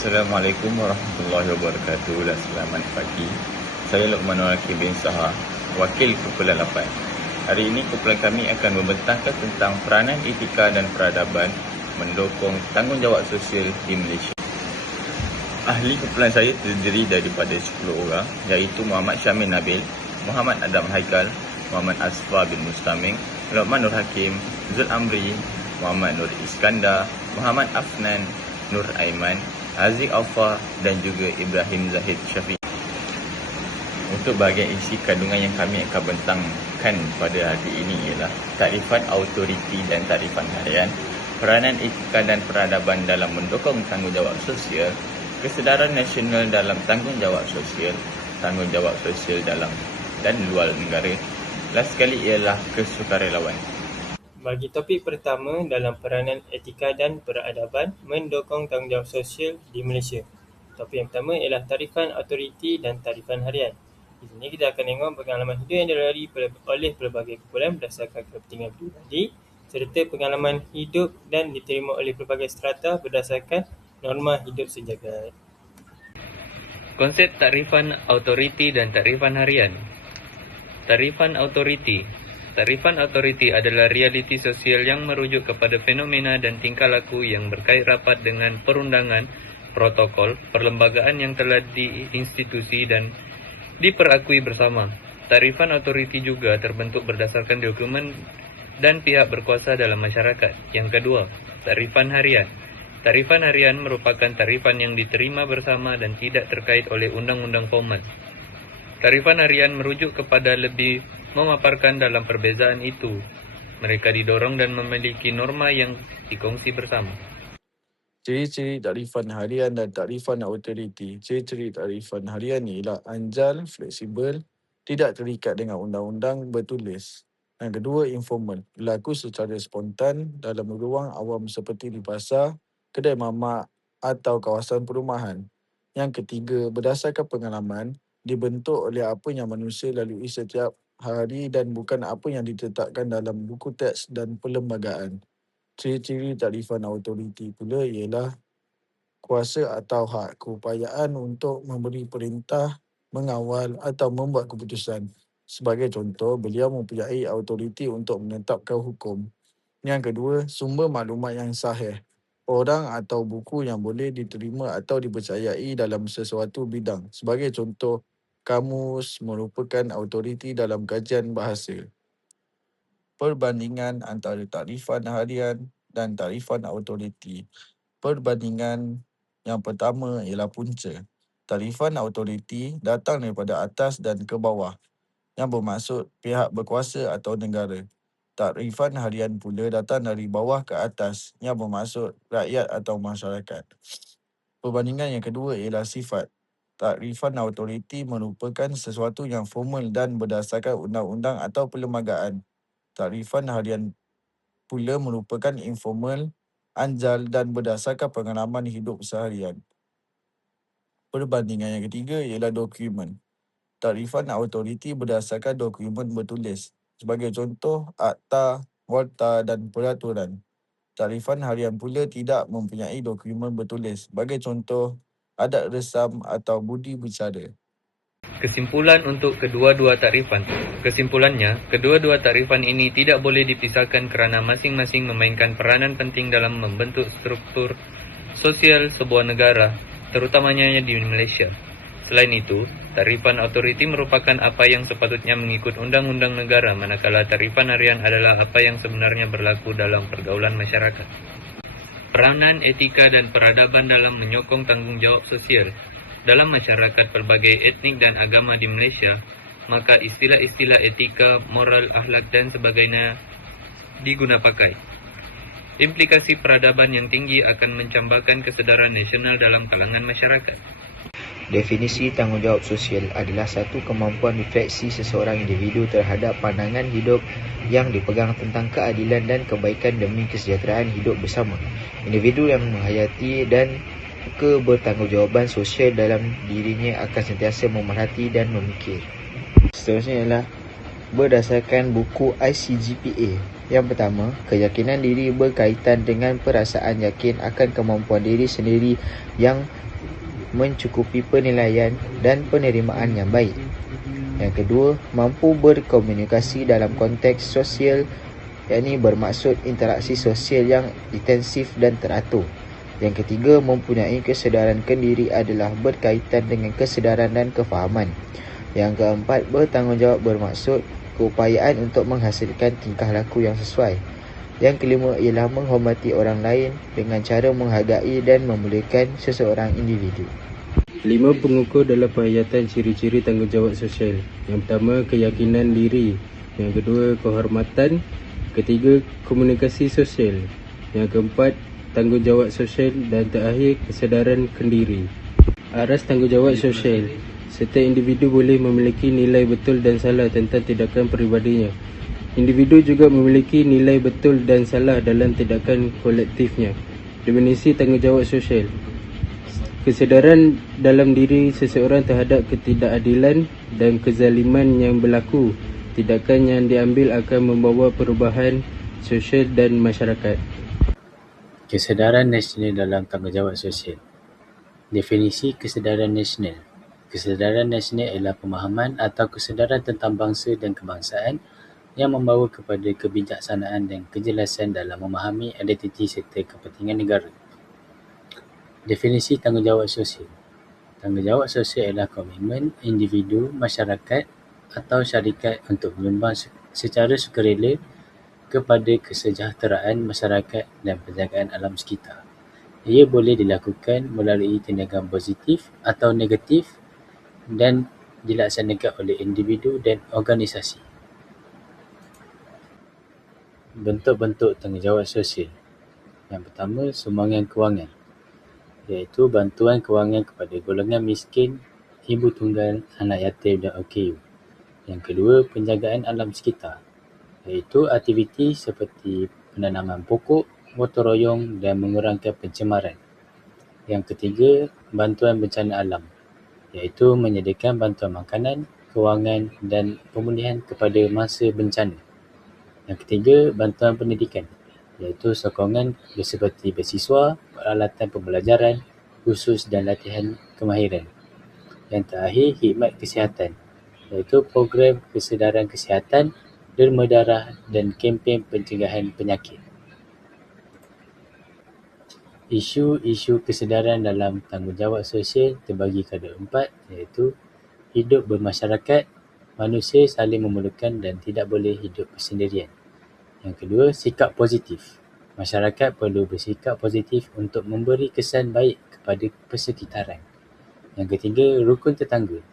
Assalamualaikum warahmatullahi wabarakatuh dan selamat pagi. Saya Luqmanul Hakim bin Saha, Wakil Kumpulan 8. Hari ini kumpulan kami akan membentangkan tentang peranan etika dan peradaban mendukung tanggungjawab sosial di Malaysia. Ahli kumpulan saya terdiri daripada 10 orang, iaitu Muhammad Syamil Nabil, Muhammad Adam Haikal, Muhammad Asfar bin Mustaming, Luqmanul Hakim, Zul Amri, Muhammad Nur Iskandar, Muhammad Afnan, Nur Aiman, Aziz Alfa dan juga Ibrahim Zahid Syafiq. Untuk bahagian isi kandungan yang kami akan bentangkan pada hari ini ialah takrifan autoriti dan takrifan harian, peranan etika dan peradaban dalam mendukung tanggungjawab sosial, kesedaran nasional dalam tanggungjawab sosial dalam dan luar negara. Last sekali ialah kesukarelawan. Bagi topik pertama dalam peranan etika dan peradaban mendukung tanggungjawab sosial di Malaysia. Topik yang pertama ialah tarifan autoriti dan tarifan harian. Di sini kita akan tengok pengalaman hidup yang dilalui oleh pelbagai kumpulan berdasarkan kepentingan pribadi serta pengalaman hidup dan diterima oleh pelbagai strata berdasarkan norma hidup sejagat. Konsep tarifan autoriti dan tarifan harian. Tarifan autoriti adalah realiti sosial yang merujuk kepada fenomena dan tingkah laku yang berkait rapat dengan perundangan, protokol, perlembagaan yang telah diinstitusi dan diperakui bersama. Tarifan autoriti juga terbentuk berdasarkan dokumen dan pihak berkuasa dalam masyarakat. Yang kedua, tarifan harian. Tarifan harian merupakan tarifan yang diterima bersama dan tidak terkait oleh undang-undang formal. Tarifan harian merujuk kepada lebih memaparkan dalam perbezaan itu. Mereka didorong dan memiliki norma yang dikongsi bersama. Ciri-ciri tarifan harian dan tarifan autoriti. Ciri-ciri tarifan harian ialah anjal, fleksibel, tidak terikat dengan undang-undang, bertulis. Yang kedua, informal, berlaku secara spontan dalam ruang awam seperti di pasar, kedai mamak atau kawasan perumahan. Yang ketiga, berdasarkan pengalaman, dibentuk oleh apa yang manusia lalui setiap hari dan bukan apa yang ditetapkan dalam buku teks dan perlembagaan. Ciri-ciri tarifan autoriti pula ialah kuasa atau hak, keupayaan untuk memberi perintah, mengawal atau membuat keputusan. Sebagai contoh, beliau mempunyai autoriti untuk menetapkan hukum. Yang kedua, sumber maklumat yang sahih. Orang atau buku yang boleh diterima atau dipercayai dalam sesuatu bidang. Sebagai contoh, kamus merupakan autoriti dalam kajian bahasa. Perbandingan antara tarifan harian dan tarifan autoriti. Perbandingan yang pertama ialah punca. Tarifan autoriti datang daripada atas dan ke bawah, yang bermaksud pihak berkuasa atau negara. Tarifan harian pula datang dari bawah ke atas, yang bermaksud rakyat atau masyarakat. Perbandingan yang kedua ialah sifat. Tarifan autoriti merupakan sesuatu yang formal dan berdasarkan undang-undang atau perlembagaan. Tarifan harian pula merupakan informal, anjal dan berdasarkan pengalaman hidup seharian. Perbandingan yang ketiga ialah dokumen. Tarifan autoriti berdasarkan dokumen bertulis. Sebagai contoh, akta, warta dan peraturan. Tarifan harian pula tidak mempunyai dokumen bertulis. Sebagai contoh, adat resam atau budi bicara. Kesimpulan untuk kedua-dua tarifan. Kesimpulannya, kedua-dua tarifan ini tidak boleh dipisahkan kerana masing-masing memainkan peranan penting dalam membentuk struktur sosial sebuah negara, terutamanya di Malaysia. Selain itu, tarifan autoriti merupakan apa yang sepatutnya mengikut undang-undang negara, manakala tarifan harian adalah apa yang sebenarnya berlaku dalam pergaulan masyarakat. Peranan etika dan peradaban dalam menyokong tanggungjawab sosial. Dalam masyarakat pelbagai etnik dan agama di Malaysia, maka istilah-istilah etika, moral, akhlak dan sebagainya diguna pakai. Implikasi peradaban yang tinggi akan mencambarkan kesedaran nasional dalam kalangan masyarakat. Definisi tanggungjawab sosial adalah satu kemampuan refleksi seseorang individu terhadap pandangan hidup yang dipegang tentang keadilan dan kebaikan demi kesejahteraan hidup bersama. Individu yang menghayati dan kebertanggungjawaban sosial dalam dirinya akan sentiasa memerhati dan memikir. Seterusnya ialah berdasarkan buku ICGPA, Yang pertama, keyakinan diri berkaitan dengan perasaan yakin akan kemampuan diri sendiri yang mencukupi penilaian dan penerimaan yang baik. Yang kedua, mampu berkomunikasi dalam konteks sosial, yakni bermaksud interaksi sosial yang intensif dan teratur. Yang ketiga, mempunyai kesedaran kendiri adalah berkaitan dengan kesedaran dan kefahaman. Yang keempat, bertanggungjawab bermaksud keupayaan untuk menghasilkan tingkah laku yang sesuai. Yang kelima ialah menghormati orang lain dengan cara menghargai dan memuliakan seseorang individu. 5 pengukur dalam penghayatan ciri-ciri tanggungjawab sosial. Yang pertama, keyakinan diri. Yang kedua, kehormatan. Ketiga, komunikasi sosial. Yang keempat, tanggungjawab sosial. Dan terakhir, kesedaran kendiri. Aras tanggungjawab sosial. Setiap individu boleh memiliki nilai betul dan salah tentang tindakan peribadinya. Individu juga memiliki nilai betul dan salah dalam tindakan kolektifnya. Definisi tanggungjawab sosial. Kesedaran dalam diri seseorang terhadap ketidakadilan dan kezaliman yang berlaku. Tindakan yang diambil akan membawa perubahan sosial dan masyarakat. Kesedaran nasional dalam tanggungjawab sosial. Definisi kesedaran nasional. Kesedaran nasional ialah pemahaman atau kesedaran tentang bangsa dan kebangsaan yang membawa kepada kebijaksanaan dan kejelasan dalam memahami identiti serta kepentingan negara. Definisi tanggungjawab sosial. Tanggungjawab sosial ialah komitmen individu, masyarakat atau syarikat untuk menyumbang secara sukarela kepada kesejahteraan masyarakat dan penjagaan alam sekitar. Ia boleh dilakukan melalui tindakan positif atau negatif dan dilaksanakan oleh individu dan organisasi. Bentuk-bentuk tanggungjawab sosial. Yang pertama, sumbangan kewangan, iaitu bantuan kewangan kepada golongan miskin, ibu tunggal, anak yatim dan OKU. Yang kedua, penjagaan alam sekitar, iaitu aktiviti seperti penanaman pokok, gotong royong dan mengurangkan pencemaran. Yang ketiga, bantuan bencana alam, iaitu menyediakan bantuan makanan, kewangan dan pemulihan kepada masa bencana. Yang ketiga, bantuan pendidikan, iaitu sokongan seperti beasiswa, peralatan pembelajaran khusus dan latihan kemahiran. Yang terakhir, khidmat kesihatan, iaitu program kesedaran kesihatan, derma darah dan kempen pencegahan penyakit. Isu-isu kesedaran dalam tanggungjawab sosial terbagi kepada 4, iaitu hidup bermasyarakat, manusia saling memerlukan dan tidak boleh hidup bersendirian. Yang kedua, sikap positif. Masyarakat perlu bersikap positif untuk memberi kesan baik kepada persekitaran. Yang ketiga, rukun tetangga.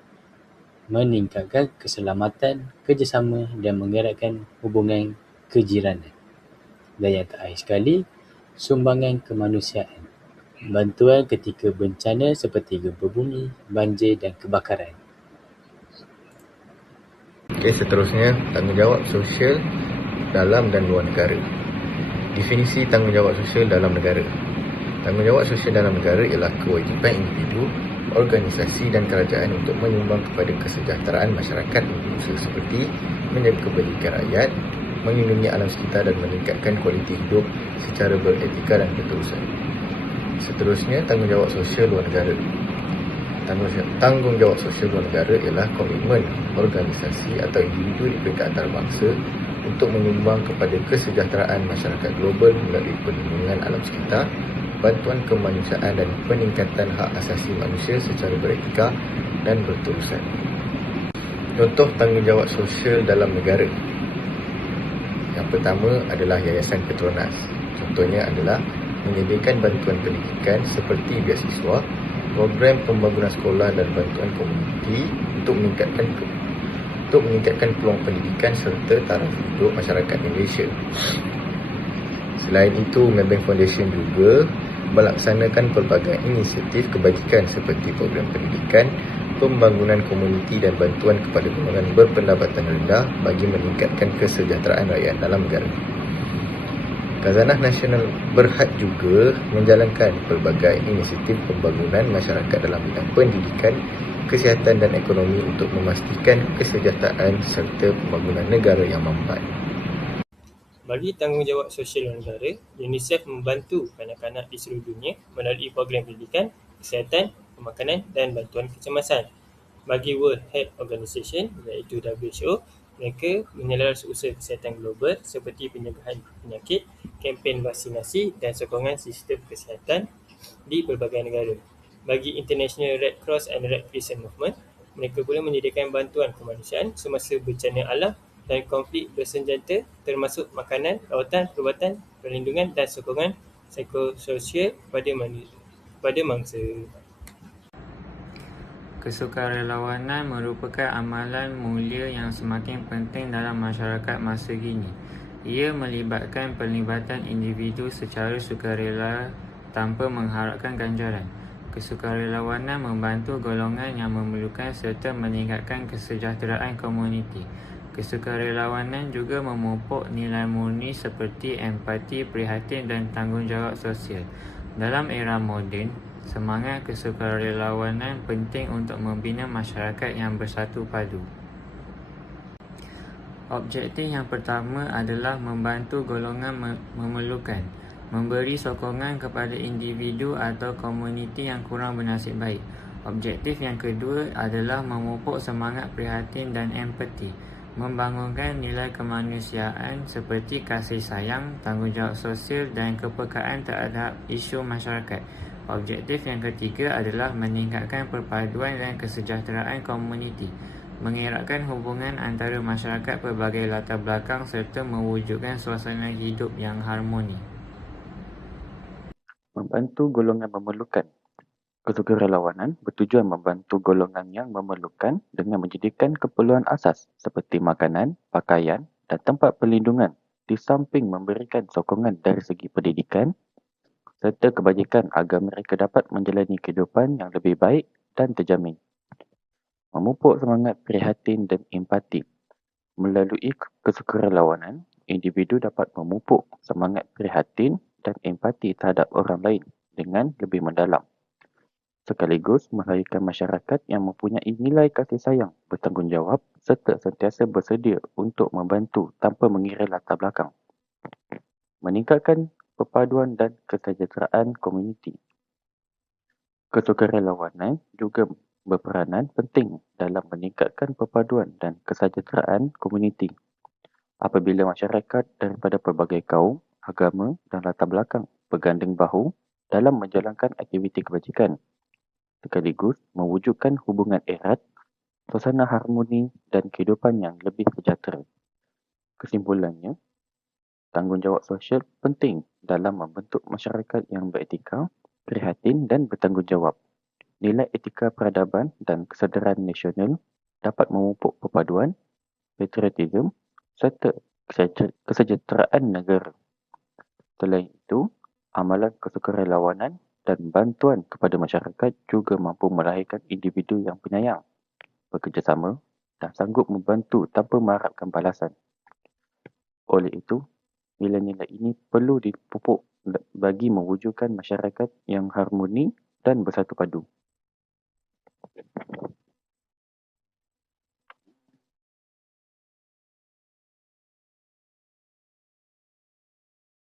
Meningkatkan keselamatan, kerjasama dan mengeratkan hubungan kejiranan. Dan yang terakhir sekali, sumbangan kemanusiaan. Bantuan ketika bencana seperti gempa bumi, banjir dan kebakaran. Okey, seterusnya tanggungjawab sosial dalam dan luar negara. Definisi tanggungjawab sosial dalam negara. Tanggungjawab sosial dalam negara ialah kewajipan individu, organisasi dan kerajaan untuk menyumbang kepada kesejahteraan masyarakat seperti menjaga kebajikan rakyat, melindungi alam sekitar dan meningkatkan kualiti hidup secara beretika dan berterusan. Seterusnya, tanggungjawab sosial luar negara. Tanggungjawab sosial luar negara ialah komitmen organisasi atau individu di peringkat antarabangsa untuk menyumbang kepada kesejahteraan masyarakat global melalui perlindungan alam sekitar, bantuan kemanusiaan dan peningkatan hak asasi manusia secara beretika dan berterusan. Contoh tanggungjawab sosial dalam negara. Yang pertama adalah Yayasan Petronas. Contohnya adalah menyediakan bantuan pendidikan seperti beasiswa, program pembangunan sekolah dan bantuan komuniti untuk meningkatkan peluang pendidikan serta taraf hidup masyarakat Malaysia. Selain itu, Maybank Foundation juga melaksanakan pelbagai inisiatif kebajikan seperti program pendidikan, pembangunan komuniti dan bantuan kepada golongan berpendapatan rendah bagi meningkatkan kesejahteraan rakyat dalam negara. Khazanah Nasional Berhad juga menjalankan pelbagai inisiatif pembangunan masyarakat dalam bidang pendidikan, kesihatan dan ekonomi untuk memastikan kesejahteraan serta pembangunan negara yang mampat. Bagi tanggungjawab sosial negara, UNICEF membantu kanak-kanak di seluruh dunia melalui program pendidikan, kesihatan, pemakanan dan bantuan kecemasan. Bagi World Health Organization iaitu WHO, mereka menyelaras usaha kesihatan global seperti pencegahan penyakit, kempen vaksinasi dan sokongan sistem kesihatan di pelbagai negara. Bagi International Red Cross and Red Crescent Movement, mereka pula menyediakan bantuan kemanusiaan semasa bencana alam dan konflik bersenjata termasuk makanan, rawatan, perubatan, perlindungan dan sokongan psikososial kepada mangsa. Kesukarelawanan merupakan amalan mulia yang semakin penting dalam masyarakat masa kini. Ia melibatkan pelibatan individu secara sukarela tanpa mengharapkan ganjaran. Kesukarelawanan membantu golongan yang memerlukan serta meningkatkan kesejahteraan komuniti. Kesukarelawanan juga memupuk nilai murni seperti empati, prihatin dan tanggungjawab sosial. Dalam era moden, semangat kesukarelawanan penting untuk membina masyarakat yang bersatu padu. Objektif yang pertama adalah membantu golongan memerlukan, memberi sokongan kepada individu atau komuniti yang kurang bernasib baik. Objektif yang kedua adalah memupuk semangat prihatin dan empati, membangunkan nilai kemanusiaan seperti kasih sayang, tanggungjawab sosial dan kepekaan terhadap isu masyarakat. Objektif yang ketiga adalah meningkatkan perpaduan dan kesejahteraan komuniti, mengeratkan hubungan antara masyarakat pelbagai latar belakang serta mewujudkan suasana hidup yang harmoni. Membantu golongan memerlukan. Kesukarelawanan bertujuan membantu golongan yang memerlukan dengan menyediakan keperluan asas seperti makanan, pakaian dan tempat perlindungan di samping memberikan sokongan dari segi pendidikan serta kebajikan agar mereka dapat menjalani kehidupan yang lebih baik dan terjamin. Memupuk semangat prihatin dan empati. Melalui kesukarelawanan, individu dapat memupuk semangat prihatin dan empati terhadap orang lain dengan lebih mendalam, sekaligus melahirkan masyarakat yang mempunyai nilai kasih sayang, bertanggungjawab serta sentiasa bersedia untuk membantu tanpa mengira latar belakang. Meningkatkan perpaduan dan kesejahteraan komuniti. Kesukarelawanan juga berperanan penting dalam meningkatkan perpaduan dan kesejahteraan komuniti. Apabila masyarakat daripada pelbagai kaum, agama dan latar belakang berganding bahu dalam menjalankan aktiviti kebajikan, sekaligus mewujudkan hubungan erat, suasana harmoni dan kehidupan yang lebih sejahtera. Kesimpulannya, tanggungjawab sosial penting dalam membentuk masyarakat yang beretika, prihatin dan bertanggungjawab. Nilai etika peradaban dan kesedaran nasional dapat memupuk perpaduan, patriotisme serta kesejahteraan negara. Selain itu, amalan kesukarelawanan dan bantuan kepada masyarakat juga mampu melahirkan individu yang penyayang, bekerjasama dan sanggup membantu tanpa mengharapkan balasan. Oleh itu, nilai-nilai ini perlu dipupuk bagi mewujudkan masyarakat yang harmoni dan bersatu padu.